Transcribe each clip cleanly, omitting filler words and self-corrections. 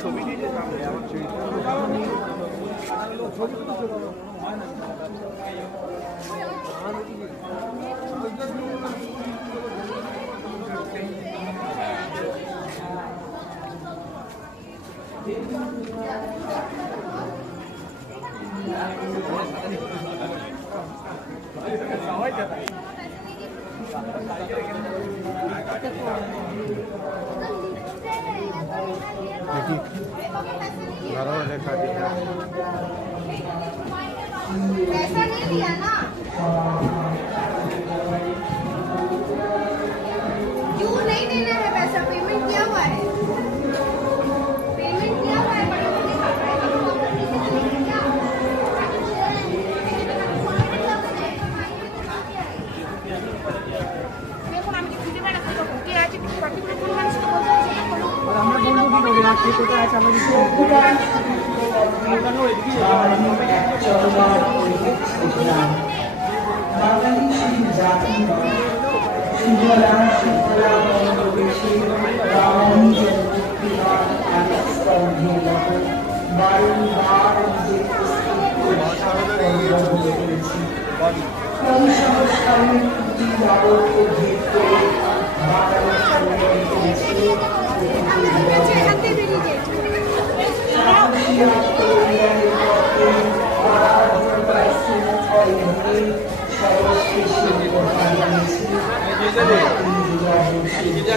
ছবি দিয়ে पैसा नहीं दिया ना, क्यों नहीं देना है पैसा? पेमेंट किया हुआ है, पेमेंट किया हुआ है। बड़े बड़े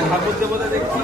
খাবার দেবতা দেখছি।